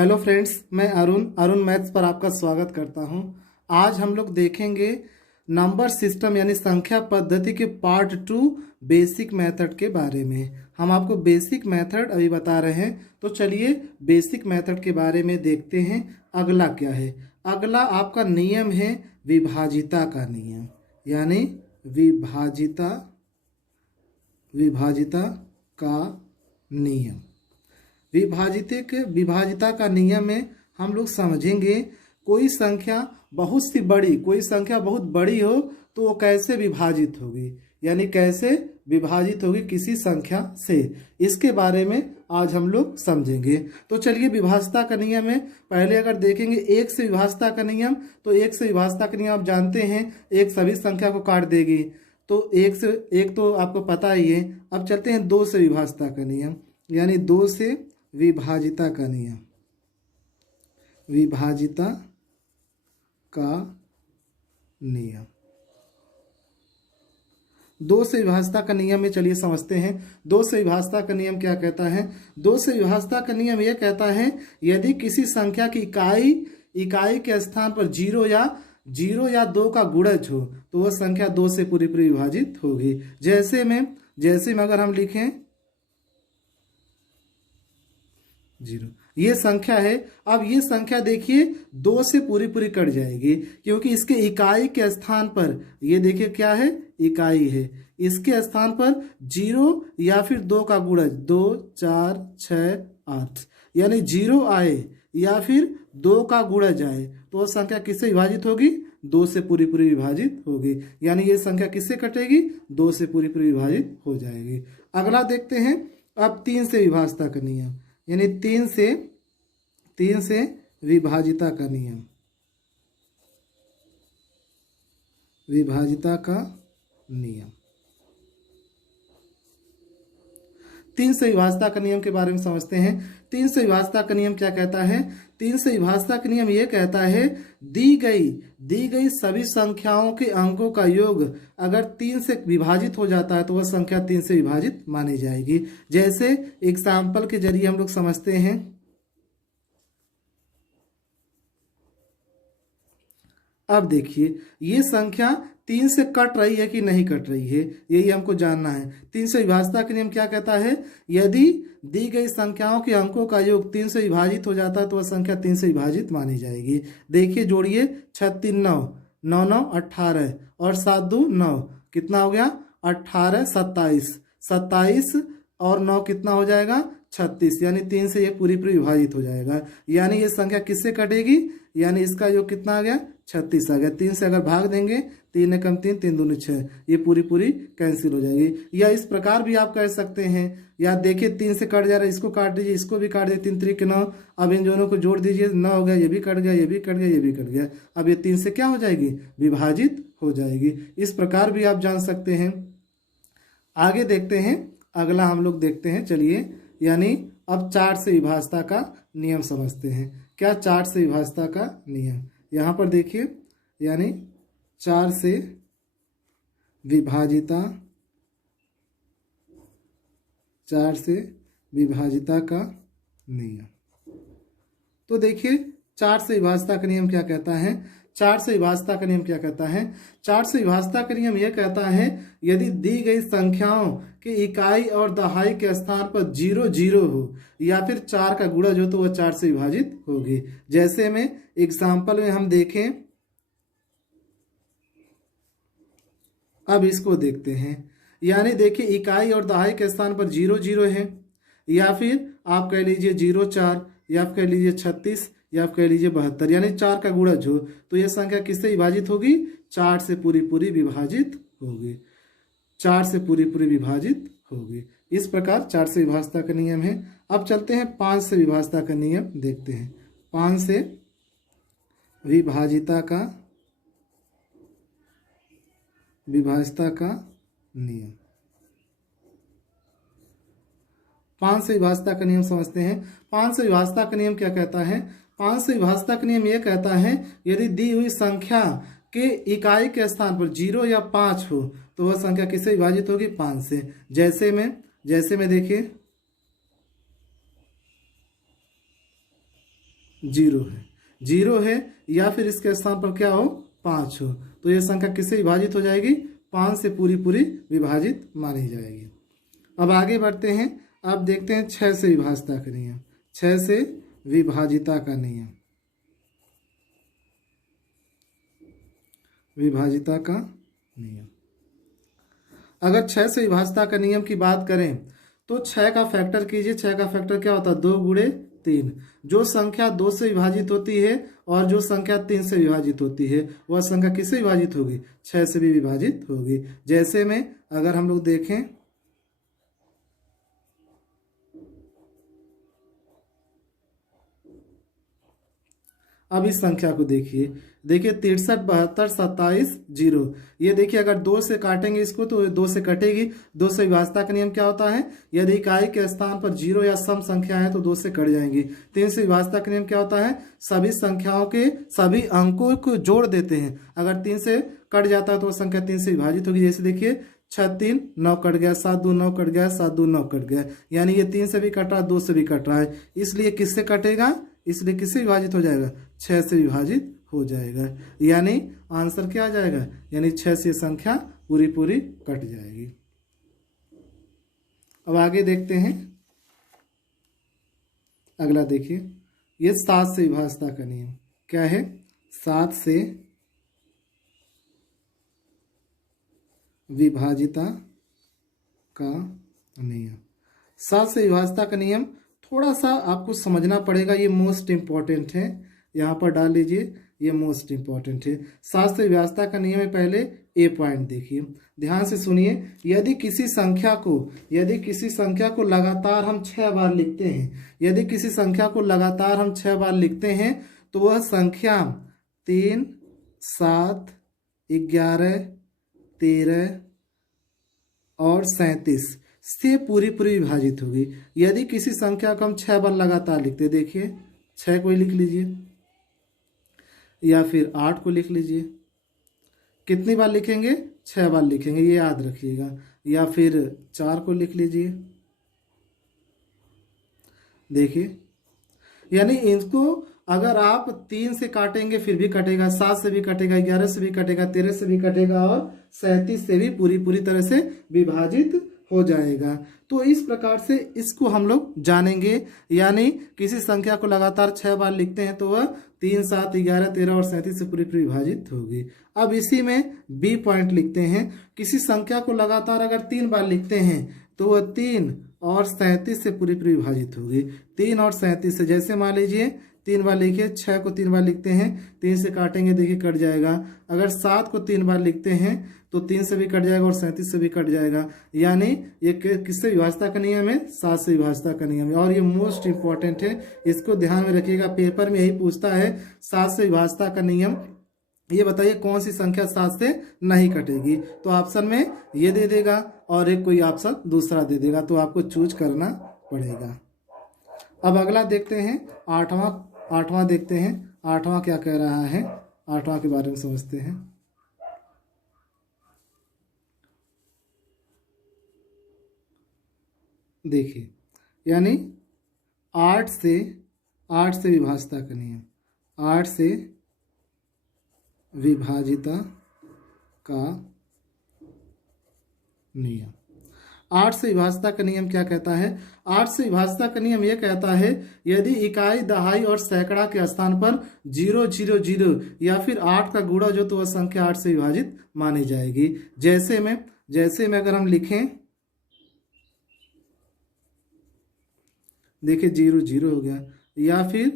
Hello friends, मैं Arun maths पर आपका स्वागत करता हूं। आज हम लोग देखेंगे नंबर सिस्टम यानी संख्या पद्धति के पार्ट 2 बेसिक मेथड के बारे में। हम आपको बेसिक मेथड अभी बता रहे हैं, तो चलिए बेसिक मेथड के बारे में देखते हैं। अगला क्या है? अगला आपका नियम है विभाजिता का नियम, यानी विभाजिता का नियम। विभाजिता का नियम में हम लोग समझेंगे कोई संख्या बहुत बड़ी हो तो वो कैसे विभाजित होगी, यानी कैसे विभाजित होगी किसी संख्या से, इसके बारे में आज हम लोग समझेंगे। तो चलिए विभाजिता का नियम में पहले अगर देखेंगे एक से विभाजिता का नियम, तो एक से विभाजिता का नियम आप जानते हैं, एक सभी संख्या को काट देगी, तो एक से एक तो आपको पता ही है। अब चलते हैं दो से विभाजिता का नियम, यानी दो से विभाजिता का नियम। विभाजिता का नियम, दो से विभाजिता का नियम में चलिए समझते हैं। दो से विभाजिता का नियम क्या कहता है? दो से विभाजिता का नियम यह कहता है यदि किसी संख्या की इकाई के स्थान पर जीरो या दो का गुणज हो तो वह संख्या दो से पूरी विभाजित होगी। जैसे में अगर हम लिखें जीरो, ये संख्या है। अब ये संख्या देखिए दो से पूरी कट जाएगी, क्योंकि इसके इकाई के स्थान पर, ये देखिए क्या है, इकाई है, इसके स्थान पर जीरो या फिर दो का गुणज 2 4 6 8, यानी जीरो आए या फिर दो का गुणज आए तो वह संख्या किससे विभाजित होगी? दो से पूरी विभाजित होगी, यानी ये संख्या किससे कटेगी? दो से पूरी विभाजित हो जाएगी। अगला देखते हैं अब तीन से विभाजिता का नियम, यानी तीन से विभाजिता का नियम। विभाजिता का नियम, तीन से विभाजिता का नियम के बारे में समझते हैं। तीन से विभाजिता का नियम क्या कहता है? तीन से विभाजिता का नियम यह कहता है दी गई सभी संख्याओं के अंकों का योग अगर तीन से विभाजित हो जाता है तो वह संख्या तीन से विभाजित मानी जाएगी। जैसे एग्जाम्पल के जरिए हम लोग समझते हैं। अब देखिए ये संख्या तीन से कट रही है कि नहीं कट रही है, यही हमको जानना है। तीन से विभाजिता का नियम क्या कहता है? यदि दी गई संख्याओं के अंकों का योग तीन से विभाजित हो जाता है तो वह संख्या तीन से विभाजित मानी जाएगी। देखिए जोड़िए, 36 9 9 9 18 और 7 2 9, कितना हो गया? 18 27 27 और 9 कितना हो जाएगा? 36, यानी तीन से ये पूरी विभाजित हो जाएगा। यानी ये संख्या किससे कटेगी? यानी इसका योग कितना आ गया? 36 आ गया। तीन से अगर भाग देंगे, 3 एकम 3 3 दूनी 6, ये पूरी कैंसिल हो जाएगी। या इस प्रकार भी आप कह सकते हैं, या देखिए 3 से कट जा रहा है, इसको काट दीजिए, इसको भी काट दीजिए, 3 3 9, अब इन दोनों को जोड़ दीजिए, 9 हो गया, ये भी कट गया, ये भी कट गया, ये भी कट गया। अब ये 3 से क्या हो जाएगी? विभाजित हो जाएगी। इस प्रकार भी आप जान सकते हैं। आगे देखते हैं, अगला हम लोग देखते हैं, चलिए, यानी अब चार से विभाजिता का नियम समझते हैं। क्या चार से विभाजिता का नियम? यहाँ पर देखिए, यानी चार से विभाजिता का नियम। तो देखिए चार से विभाजिता का नियम क्या कहता है? चार से विभाजिता का नियम क्या कहता है? चार से विभाजिता का नियम यह कहता है यदि दी गई संख्याओं के इकाई और दहाई के स्थान पर 0 0 हो या फिर 4 का गुणज हो तो वह 4 से विभाजित होगी। जैसे में एग्जाम्पल में हम देखें, अब इसको देखते हैं। यानी देखिए इकाई और दहाई के स्थान पर 0 0 है, या फिर आप कह लीजिए 0 4, या आप कह लीजिए 36, या आप कह लीजिए 72, यानी 4 का गुणज हो तो यह संख्या किससे विभाजित होगी? 4 से पूरी विभाजित होगी। 4 से पूरी विभाजित होगी। इस प्रकार चार से विभाजिता का नियम है। अब चलते हैं 5 से विभाजिता का नियम देखते हैं। 5 से विभाजिता का नियम। 5 से विभाजिता का नियम समझते हैं। 5 से विभाजिता का नियम क्या कहता है? 5 से विभाजिता का नियम यह कहता है यदि दी हुई संख्या के इकाई के स्थान पर 0 या 5 हो तो वह संख्या किससे विभाजित होगी? 5 से। जैसे में देखिए जीरो है, जीरो है, या फिर इसके स्थान पर क्या हो, 5 हो, तो ये संख्या किससे विभाजित हो जाएगी, 5 से पूरी पूरी विभाजित मानी जाएगी। अब आगे बढ़ते हैं। अब देखते हैं 6 से विभाजिता का नियम, 6 से विभाजिता का नियम, विभाजिता का नियम। अगर 6 से विभाजिता का नियम की बात करें तो 6 का फैक्टर कीजिए। 6 का फैक्टर क्या होता है, 2 गुणे 3। जो संख्या 2 से विभाजित होती है और जो संख्या 3 से विभाजित होती है वह संख्या किससे विभाजित होगी, 6 से भी विभाजित होगी। जैसे में अगर हम लोग देखें, अब इस संख्या को देखिए, देखिए 63, 72, 27, 0। ये देखिए अगर 2 से काटेंगे इसको तो 2 से कटेगी। 2 से विभाजिता का नियम क्या होता है, यदि इकाई के स्थान पर 0 या सम संख्या है तो 2 से कट जाएंगी। 3 से विभाजिता का नियम क्या होता है, सभी संख्याओं के सभी अंकों को जोड़ देते हैं। अगर 3 से कट जाता है तो संख्या 3 से विभाजित होगी। जैसे देखिए 6 3 9 कट गया, 7 2 9 कट गया, 7 2 9 कट गया, यानी ये 3 से भी कट रहा है, 2 से भी कट रहा है, इसलिए किससे कटेगा, इसलिए किससे विभाजित हो जाएगा, 6 से विभाजित हो जाएगा। यानी आंसर क्या आ जाएगा, यानी 6 से संख्या पूरी पूरी कट जाएगी। अब आगे देखते हैं, अगला देखिए, ये 7 से विभाजिता का नियम क्या है, 7 से विभाजिता का नियम। 7 से विभाजिता का नियम थोड़ा सा आपको समझना पड़ेगा, ये मोस्ट इंपॉर्टेंट है, यहाँ पर डाल लीजिए, ये मोस्ट इंपॉर्टेंट है। 7 से विभाजिता का नियम है, पहले ए पॉइंट देखिए, ध्यान से सुनिए। यदि किसी संख्या को लगातार हम 6 बार लिखते हैं, यदि किसी संख्या को लगातार हम 6 बार लिखते हैं तो वह संख्या 3, 7, 11, 13 और 37 से पूरी पूरी विभाजित होगी। यदि किसी संख्या को हम 6 बार लगातार लिखते, देखिए 6 को लिख लीजिए या फिर 8 को लिख लीजिए, कितनी बार लिखेंगे, 6 बार लिखेंगे, ये याद रखिएगा, या फिर 4 को लिख लीजिए। देखिए यानी इनको अगर आप 3 से काटेंगे फिर भी कटेगा, 7 से भी कटेगा, 11 से भी कटेगा, 13 से भी कटेगा और 37 से भी पूरी पूरी तरह से विभाजित हो जाएगा। तो इस प्रकार से इसको हम लोग जानेंगे। यानी किसी संख्या को लगातार 6 बार लिखते हैं तो वह 3, 7, 11, 13 और 37 से पूरी पूरी विभाजित होगी। अब इसी में बी पॉइंट लिखते हैं, किसी संख्या को लगातार अगर 3 बार लिखते हैं तो वह 3 और 37 से पूरी पूरी विभाजित होगी। 3 और 37 से, जैसे मान लीजिए 3 बार लिखिए, 6 को 3 बार लिखते हैं, 3 से काटेंगे, देखिए कट जाएगा। अगर 7 को 3 बार लिखते हैं तो 3 से भी कट जाएगा और 37 से भी कट जाएगा। यानी ये किससे विभाजिता का नियम है, 7 से विभाजिता का नियम है। और ये मोस्ट इंपॉर्टेंट है, इसको ध्यान में रखिएगा, पेपर में यही पूछता है 7 से विभाजिता का नियम, ये बताइए कौन सी संख्या 7 से नहीं कटेगी। तो ऑप्शन में ये दे देगा और एक कोई ऑप्शन दूसरा दे देगा, तो आपको चूज करना पड़ेगा। अब अगला देखते हैं, आठवां देखते हैं, 8वां क्या कह रहा है, 8वां के बारे में समझते हैं। देखिए यानी 8 से विभाजिता का नियम, 8 से विभाजिता का नियम। 8 से विभाजिता का नियम क्या कहता है, 8 से विभाजिता का नियम यह कहता है यदि इकाई, दहाई और सैकड़ा के स्थान पर 0 0 0 या फिर 8 का गुणा जो तो वह संख्या 8 से विभाजित मानी जाएगी। जैसे में अगर हम लिखें, देखिए 0 0 हो गया, या फिर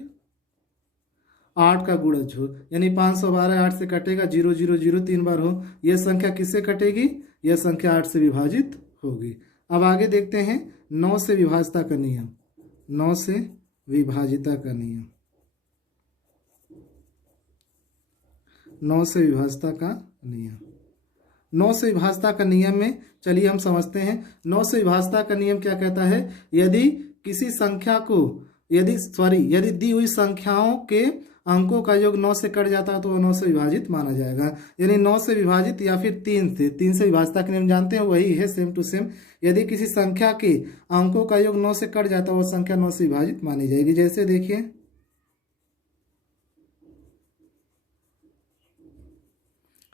8 का गुणज हो, यानी 512 8 से कटेगा, 0 0 0 3 बार हो, यह संख्या किससे कटेगी, यह संख्या 8 से विभाजित होगी। अब आगे देखते हैं 9 से विभाजिता का नियम, 9 से विभाजिता का नियम, 9 से विभाजिता का नियम। 9 से विभाजिता का नियम में चलिए हम समझते हैं। 9 से विभाजिता का नियम क्या कहता है, यदि किसी संख्या को यदि दी हुई संख्याओं के अंकों का योग 9 से कट जाता है तो वह 9 से विभाजित माना जाएगा। यानी 9 से विभाजित या फिर 3 से विभाजिता का नियम जानते हैं, वही है सेम टू सेम। यदि किसी संख्या के अंकों का योग 9 से कट जाता है वह संख्या 9 से विभाजित मानी जाएगी। जैसे देखिए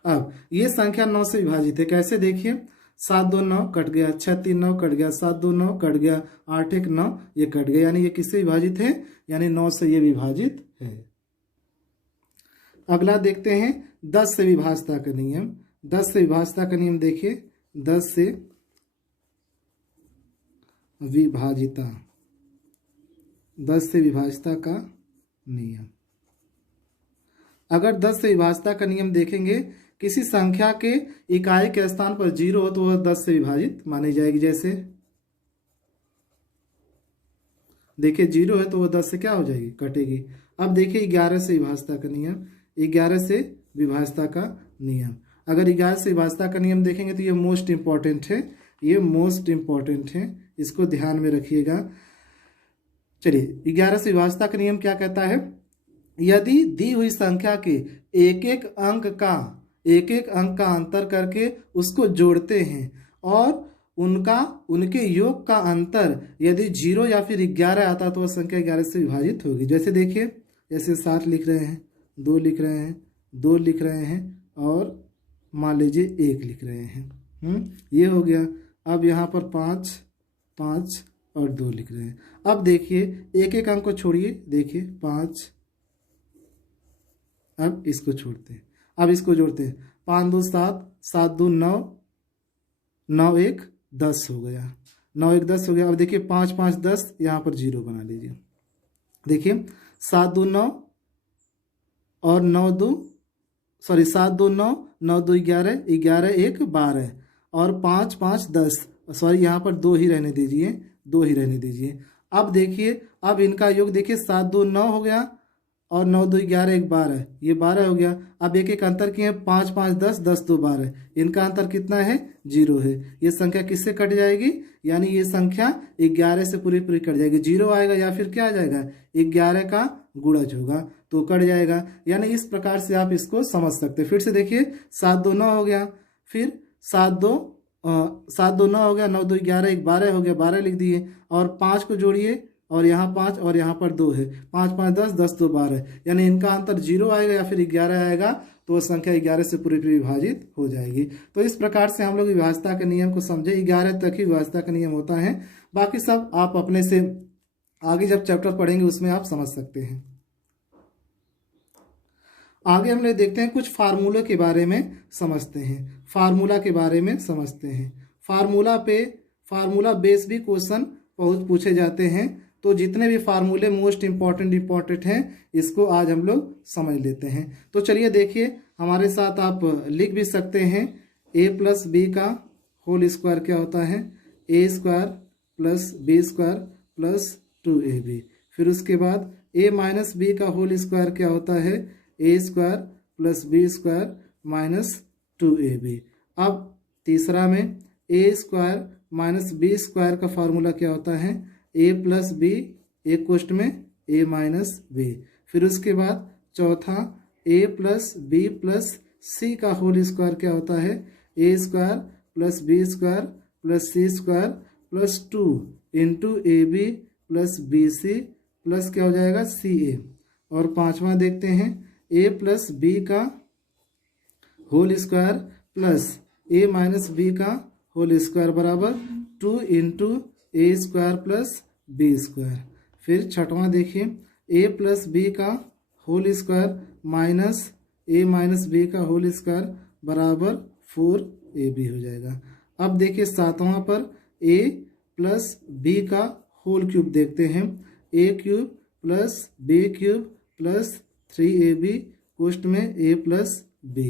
अब ये संख्या 9 से विभाजित है, कैसे देखिए, 7 2 9 कट गया, 6 3 9 कट गया, 7 2 9 कट गया, 8 1 9 ये कट गया, यानी ये किससे विभाजित है, यानी 9 से ये विभाजित है। अगला देखते हैं 10 से विभाजता का नियम। 10 से विभाजता का नियम देखिए, 10 से विभाजिता, 10 से विभाजता का नियम। अगर 10 से विभाजता का नियम देखेंगे, किसी संख्या के इकाई के स्थान पर 0 हो तो वह 10 से विभाजित मानी जाएगी। जैसे देखिए 0 है तो वह 10 से क्या हो जाएगी, कटेगी। अब देखिए 11 से विभाजता का नियम, 11 से विभाजता का नियम। अगर 11 से विभाजता का नियम देखेंगे तो ये मोस्ट इंपॉर्टेंट है, ये मोस्ट इंपॉर्टेंट है, इसको ध्यान में रखिएगा। चलिए 11 से विभाजता का नियम क्या कहता है, यदि दी हुई संख्या के एक एक अंक का अंतर करके उसको जोड़ते हैं और उनके योग का अंतर यदि 0 या फिर 11 आता तो वह संख्या 11 से विभाजित होगी। जैसे देखिए, जैसे 7 लिख रहे हैं, 2 लिख रहे हैं, 2 लिख रहे हैं और मान लीजिए 1 लिख रहे हैं, ये हो गया। अब यहाँ पर 5 5 और 2 लिख रहे हैं। अब देखिए एक एक अंक को छोड़िए, देखिए 5, अब इसको छोड़ते हैं, अब इसको जोड़ते हैं, 5 2 7, 7 2 9, 9 1 10 हो गया, 9 1 10 हो गया। अब देखिए 5 5 10, यहाँ पर 0 बना लीजिए। देखिए 7 2 9 और 9 2 7 2 9, 9 2 11, 11 1 12 और 5 5 10, यहाँ पर 2 ही रहने दीजिए, 2 ही रहने दीजिए। अब देखिए, अब इनका योग देखिए, 7 2 9 हो गया और 9 2 11 1 12, ये 12 हो गया। अब एक एक अंतर किए, 5 5 10, 10 2 12, इनका अंतर कितना है, 0 है। ये संख्या किससे कट जाएगी, यानी ये संख्या 11 से पूरी पूरी कट जाएगी। 0 आएगा या फिर क्या आ जाएगा, 11 का गुणज होगा तो कट जाएगा। यानी इस प्रकार से आप इसको समझ सकते हैं। फिर से देखिए 7 2 9 हो गया, फिर 7 2 9 हो गया, 9 2 11 1 12 हो गया, 12 लिख दिए और 5 को जोड़िए और यहाँ 5 और यहाँ पर 2 है, 5 5 10, 10 2 12, यानी इनका अंतर 0 आएगा या फिर 11 आएगा तो वह संख्या 11 से पूरी पूरी विभाजित हो जाएगी। तो इस प्रकार से हम लोग विभाजता के नियम को समझे। 11 तक ही विभाजता का नियम होता है, बाकी सब आप अपने से आगे जब चैप्टर पढ़ेंगे उसमें आप समझ सकते हैं। आगे हम लोग देखते हैं, कुछ फार्मूले के बारे में समझते हैं, फार्मूला के बारे में समझते हैं। फार्मूला बेस भी क्वेश्चन बहुत पूछे जाते हैं, तो जितने भी फार्मूले मोस्ट इंपॉर्टेंट हैं इसको आज हम लोग समझ लेते हैं। तो चलिए देखिए, हमारे साथ आप लिख भी सकते हैं, a प्लस बी का होल स्क्वायर क्या होता है, a square plus b square plus 2ab। फिर उसके बाद a माइनस बी का होल स्क्वायर क्या होता है, a square plus b square minus 2ab। अब तीसरा में a square minus b square का फार्मूला क्या होता है, a प्लस बी, एक कोष्ट में a माइनस बी। फिर उसके बाद चौथा a plus b plus c का होल स्क्वायर क्या होता है, a square plus b square plus c square plus 2 into a b plus b c plus क्या हो जाएगा, सी ए। और पांचवा देखते हैं, a प्लस बी का whole square plus a minus b का होल स्क्वायर बराबर 2 into a square plus b square. फिर छठवां देखिए, a प्लस बी का whole square minus a minus b का होल स्क्वायर बराबर 4ab हो जाएगा। अब देखिए सातवां पर a प्लस बी का होल क्यूब देखते हैं, a cube plus b cube plus 3ab कोष्ट में a प्लस b।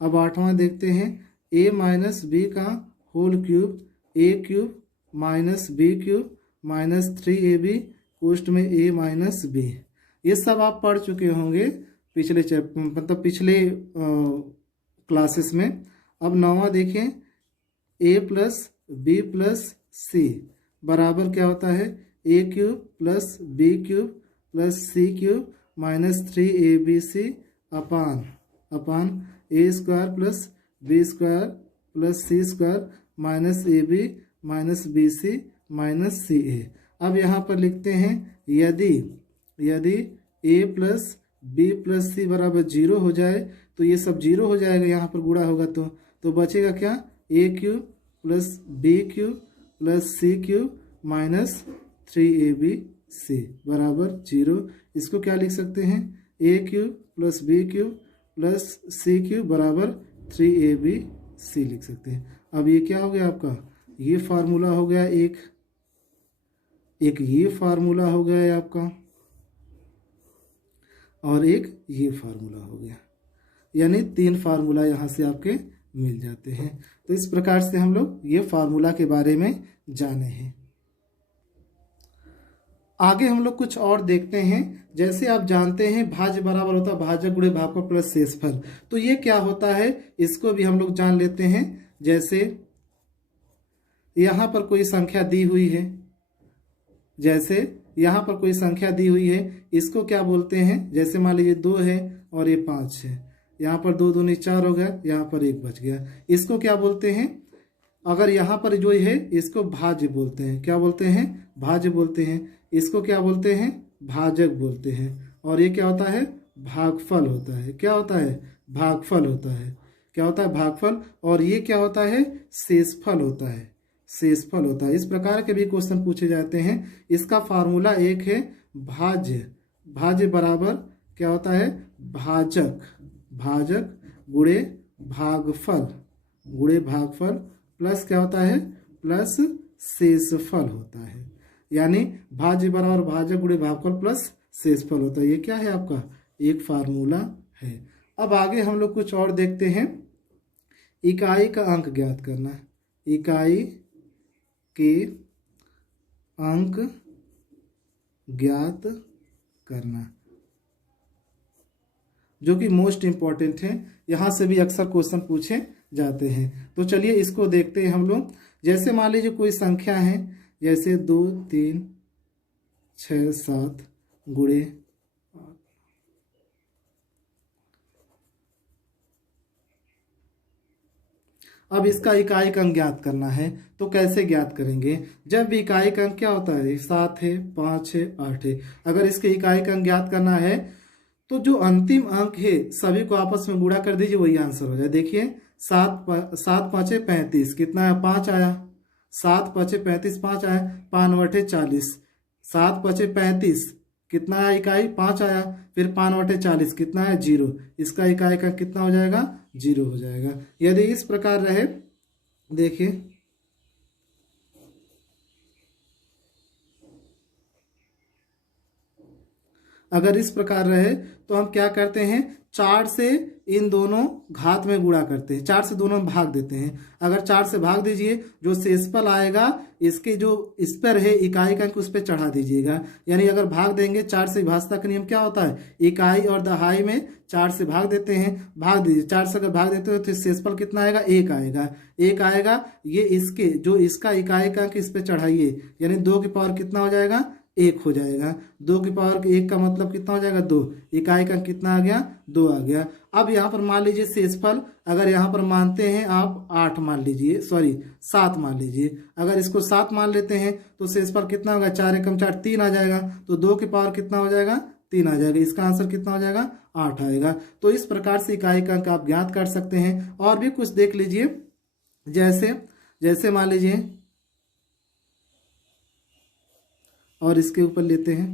अब आठवां देखते हैं, a माइनस बी का whole cube, a cube minus b cube minus 3ab कोष्ट में a माइनस b। ये सब आप पढ़ चुके होंगे पिछले पिछले क्लासेस में। अब नौवां देखें, a plus b plus c बराबर क्या होता है, a cube plus b cube plus c cube minus 3abc upon a square plus b square plus c square minus ab minus b c minus c a. अब यहाँ पर लिखते हैं, यदि a plus b plus c बराबर 0 हो जाए तो ये सब 0 हो जाएगा, यहाँ पर गुणा होगा तो बचेगा क्या, a cube plus b cube plus c cube minus 3ab बराबर 0। इसको क्या लिख सकते हैं, a cube plus b cube plus c cube बराबर 3ab लिख सकते हैं। अब ये क्या हो गया आपका, ये फार्मूला हो गया एक ये फार्मूला हो गया है आपका, और एक ये फार्मूला हो गया, यानी 3 फार्मूला यहाँ से आपके मिल जाते हैं। तो इस प्रकार से हम लोग ये फार्मूला के बारे में जाने हैं। आगे हम लोग कुछ और देखते हैं। जैसे आप जानते हैं भाज्य बराबर होता है भाजक गुणे भागफल प्लस शेषफल, तो ये क्या होता है इसको भी हम लोग जान लेते हैं। जैसे यहाँ पर कोई संख्या दी हुई है, जैसे यहाँ पर कोई संख्या दी हुई है, इसको क्या बोलते हैं, जैसे मान लीजिए 2 है और ये 5 है, यहाँ पर 2 दूनी 4 हो गया, यहाँ पर 1 बच गया, इसको क्या बोलते हैं, अगर यहाँ पर जो है इसको भाज्य बोलते हैं, क्या बोलते हैं, भाज्य बोलते हैं। इसको क्या बोलते हैं, भाजक बोलते हैं। और ये क्या होता है, भागफल होता है। क्या होता है, भागफल होता है। क्या होता है, भागफल। और ये क्या होता है, शेषफल होता है। शेषफल होता है। इस प्रकार के भी क्वेश्चन पूछे जाते हैं। इसका फार्मूला एक है भाज्य, भाज्य बराबर क्या होता है, भाजक, भाजक गुणे भागफल, गुणे भागफल प्लस क्या होता है, प्लस शेषफल होता है। यानी भाज्य बराबर भाजक गुणे भागफल प्लस शेषफल होता है। ये क्या है आपका, एक फार्मूला है। अब आगे हम लोग कुछ और देखते हैं। इकाई का अंक ज्ञात करना है, इकाई के अंक ज्ञात करना, जो कि मोस्ट इंपॉर्टेंट है, यहां से भी अक्सर क्वेश्चन पूछे जाते हैं। तो चलिए इसको देखते हैं हम लोग। जैसे मान लीजिए कोई संख्या है, जैसे 2 3 6 7 गुणे, अब इसका इकाई का अंक ज्ञात करना है। तो कैसे ज्ञात करेंगे, जब भी इकाई का अंक क्या होता है, 7 है, 5 है, 8 है, अगर इसके इकाई का अंक ज्ञात करना है तो जो अंतिम अंक है सभी को आपस में गुणा कर दीजिए, वही आंसर हो जाए। देखिए 7 5 35, कितना है, 5 आया। 7 5 35, 5 आया। 5 8 40, 7 5 35, कितना आया, इकाई 5 आया। फिर 5 8 40, कितना है, 0। इसका इकाई का कितना हो जाएगा, 0 हो जाएगा। यदि इस प्रकार रहे, देखिए अगर इस प्रकार रहे तो हम क्या करते हैं, 4 से इन दोनों घात में गुणा करते हैं, 4 से दोनों में भाग देते हैं। अगर 4 से भाग दीजिए, जो शेषफल आएगा इसके जो इस पर है इकाई का अंक उस पर चढ़ा दीजिएगा। यानी अगर भाग देंगे, 4 से विभाज्यता का नियम क्या होता है, इकाई और दहाई में 4 से भाग देते हैं, भाग दीजिए। 4 से अगर भाग देते हो तो शेषफल कितना आएगा, 1 आएगा। 1 आएगा, ये इसके जो इसका इकाई का अंक इस पर चढ़ाइए, यानी 2 की पावर कितना हो जाएगा, 1 हो जाएगा। 2 की पावर 1 का मतलब कितना हो जाएगा, 2। इकाई का कितना आ गया, 2 आ गया। अब यहाँ पर मान लीजिए शेषफल, अगर यहाँ पर मानते हैं आप 8 मान लीजिए, सॉरी 7 मान लीजिए। अगर इसको 7 मान लेते हैं तो शेषफल कितना होगा, 4 एकम 4, 3 आ जाएगा। तो 2 की पावर कितना हो जाएगा, 3 आ जाएगा। इसका आंसर कितना हो जाएगा, 8 आएगा। तो इस प्रकार से इकाई का अंक आप ज्ञात कर सकते हैं। और भी कुछ देख लीजिए, जैसे मान लीजिए, और इसके ऊपर लेते हैं,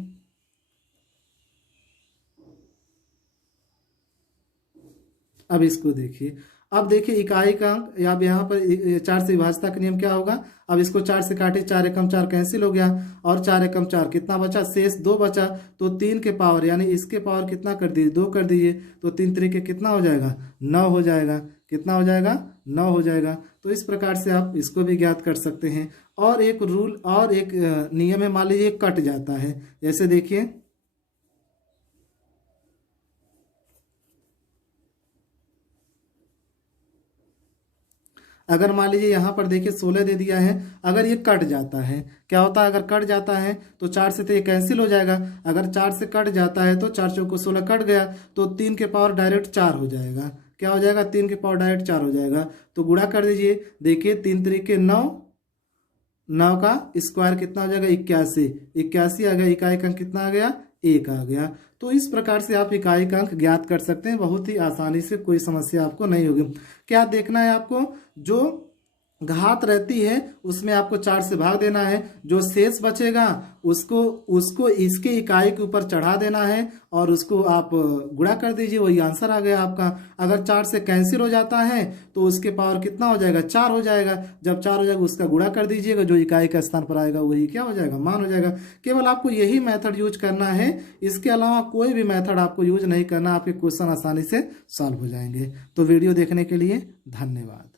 अब इसको देखिए। अब देखिए इकाई का अंक, या यहाँ पर 4 से विभाज्यता का नियम क्या होगा। अब इसको 4 से काटे, 4 एकम 4 कैंसिल हो गया, और 4 एकम 4 कितना बचा, शेष 2 बचा। तो 3 के पावर, यानी इसके पावर कितना कर दीजिए, 2 कर दीजिए। तो 3 तरीके कितना हो जाएगा, 9 हो जाएगा। कितना हो जाएगा, 9 हो जाएगा। तो इस प्रकार से आप इसको भी ज्ञात कर सकते हैं। और एक रूल और एक नियम है, मान लीजिए कट जाता है, जैसे देखिए अगर मान लीजिए यहाँ पर देखिए 16 दे दिया है, अगर ये कट जाता है, क्या होता है, अगर कट जाता है तो 4 से तो ये कैंसिल हो जाएगा। अगर 4 से कट जाता है तो 4 चौको 16 कट गया, तो 3 के पावर डायरेक्ट 4 हो जाएगा। क्या हो जाएगा, 3 के पावर डायरेक्ट 4 हो जाएगा। तो गुणा कर दीजिए, देखिए 3 तरीके 9, 9 का स्क्वायर कितना हो जाएगा, 81। 81 आ गया, इकाई का कितना आ गया, 1 आ गया। तो इस प्रकार से आप इकाई का अंक ज्ञात कर सकते हैं, बहुत ही आसानी से, कोई समस्या आपको नहीं होगी। क्या देखना है आपको, जो घात रहती है उसमें आपको 4 से भाग देना है, जो शेष बचेगा उसको उसको इसके इकाई के ऊपर चढ़ा देना है और उसको आप गुणा कर दीजिए, वही आंसर आ गया आपका। अगर 4 से कैंसिल हो जाता है तो उसके पावर कितना हो जाएगा, 4 हो जाएगा। जब 4 हो जाएगा उसका गुणा कर दीजिएगा, जो इकाई का स्थान पर आएगा वही क्या हो जाएगा, मान हो जाएगा। केवल आपको यही मेथड यूज करना है, इसके अलावा कोई भी मेथड आपको यूज नहीं करना, आपके क्वेश्चन आसानी से सॉल्व हो जाएंगे। तो वीडियो देखने के लिए धन्यवाद।